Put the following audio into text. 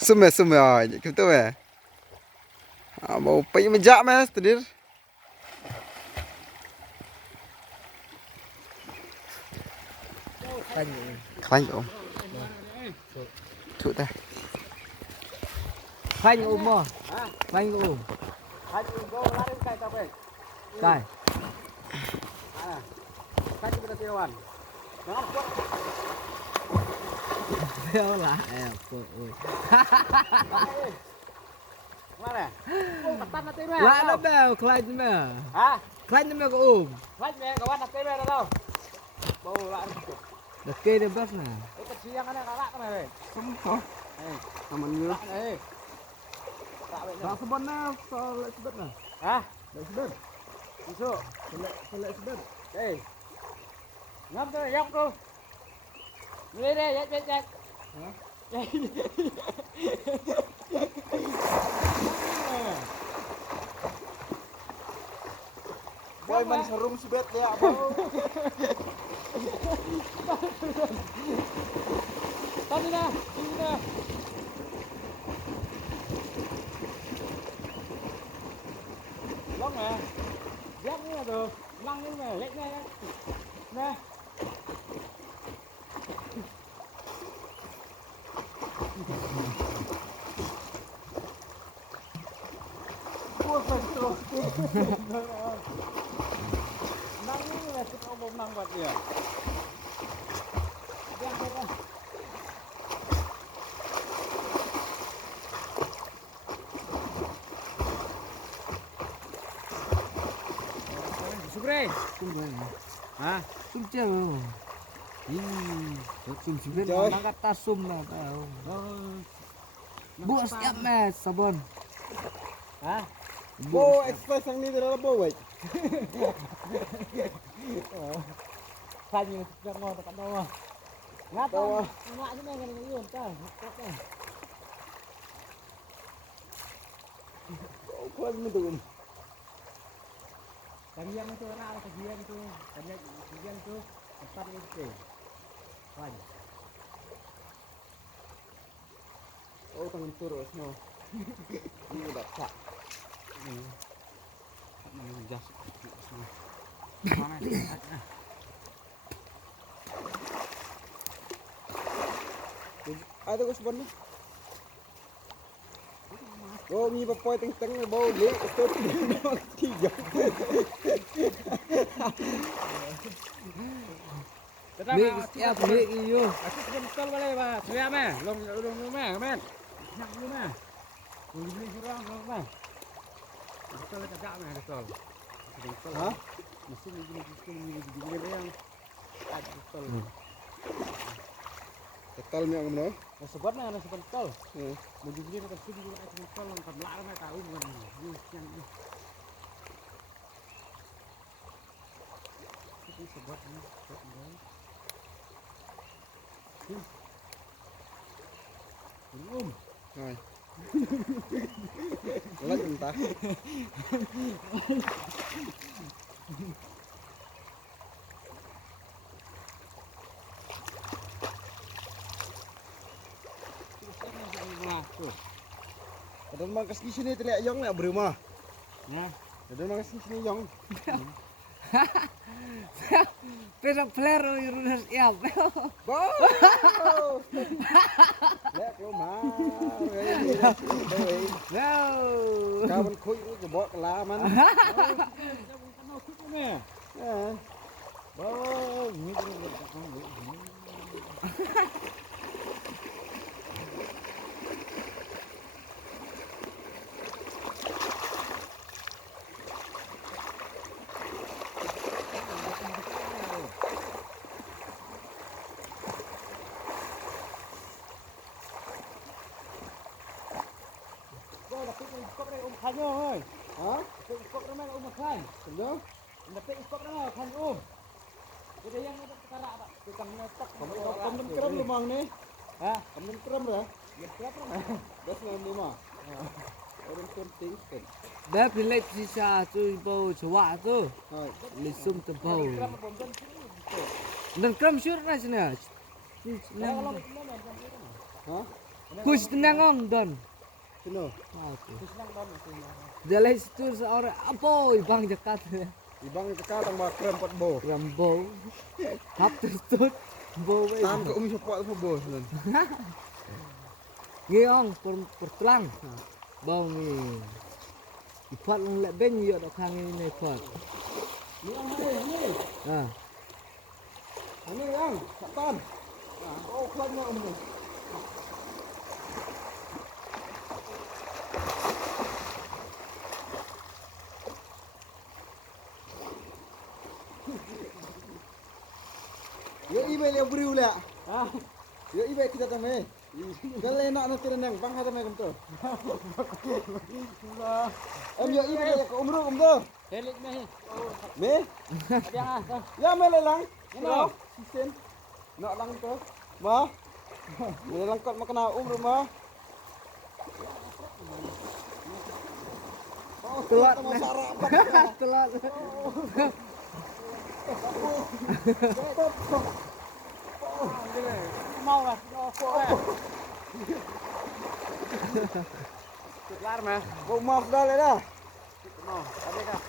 Semua gitu ya. Mau pengen menjak mas tadi. Khánh ôm. Thụ ta. Khánh ôm mà. Khánh ôm. Đây. Theo là em ôi. Mana? Oh, ketan nanti meh. Lại nó bèo, Khánh mẹ. Hah? Khánh mẹ có ôm. Lagi meh, kawan nanti meh dah tau. Bau lah. Được kê đến bớt nè. Itu siang kan kakak kan meh. Không. Aman như. Eh. Tak baik. Đó có bón nào, sao lại bớt nè. Hah? Lại bớt. Masuk. Lại bớt. Eh. Ngam tu, yok tu. Ni deh, cek. Hả? Boy man serum subet ya bau. Tadi dah, ini dah. Long nè. Dép như là được. Lăng như này, lệch này. Nè. Cua phần tổ. Năng như là cái ông bông năng vật gì à? Đen đây đây. Sugre. Tung rồi. Hả? Tung chưa rồi. Sum sum Trời. nó kata sum là tao. Buat siap mes sabun. Hả? Bo express sang ni dah bo wait. Xanh như rất ngon các bạn đâu à? Ngắt đâu à? Ngoại cái này là cái gì trời? Kau minum. Kajian itu orang, kajian itu tempat itu. Xanh. Oh tangan terus no. Ini dah cak. Jas. Mana? Ada kau sebenarnya. Oh, mi bapak teng bau lek tu tiga. Mix siap mix iyo. Aku betul boleh bah. Saya meh, long meh, men. Nak lu meh. Lu beli surang long meh. Betul tak meh betul. Betul. Ha? Mesti gini yang ada betul. Ketal mi ang mana? Oh sebabnya ada betul. Hmm. Begini kita sini juga ada betul long kan lah meh tahu bukan. Yang ini sebabnya. Rồi. Lấy chúng ta. Kadang mang kasih sini terlihat yang nak berumah. Nah, Kadang mang kasih sini yang. Pero flare udah siap. Bo. Lek lo mà. No. Kawan khui cái bọ lá man. Bo, ini cốc đây khăn thôi. Hả? Cái cốc đó mấy ông khăn. Được. Mà cái cốc đó khăn cái đấy yang cara apa? Tukang nyetak. Kamu 5 gram lu mang ni. Hah? Kamu 5 gram dah. Ya berapa? Das 5. Orang penting kan. Bé thì lấy sisa chui bầu chua tu. Hai. Lấy sum tu bầu. Berapa bom dan sini? Dan kram syur na sini. Ya kalau mana jam itu? Hah? Kus tenang on don. Sino? Oke. Kus nang don. Jalan situ seorang apa ibang dekat. Ibang tekat ang mga krempot bo. Rambo. Hap tut. Bo. Tahan ko support sa bo. Ngiong pertelang. Bau ni. Ipat lang lek ben yo dak kang ini ipat. Ini. Ah. Ano yang? Kapan? Oh, klan mo mo. Yo email yang beri ula. Ah. Yo email kita tame. Kalau nak nanti neng bang hata mai kumto. Em yo email ya umru kumto. Helik meh. Me? Ya me lelang. Ano? Sisen. Nak lang to. Ma. Me lelang kot makna umru ma. Oh, Telat. masara. Telat. Mau lah, kelar mah. Mau maaf dah le dah. Mau, ada kah?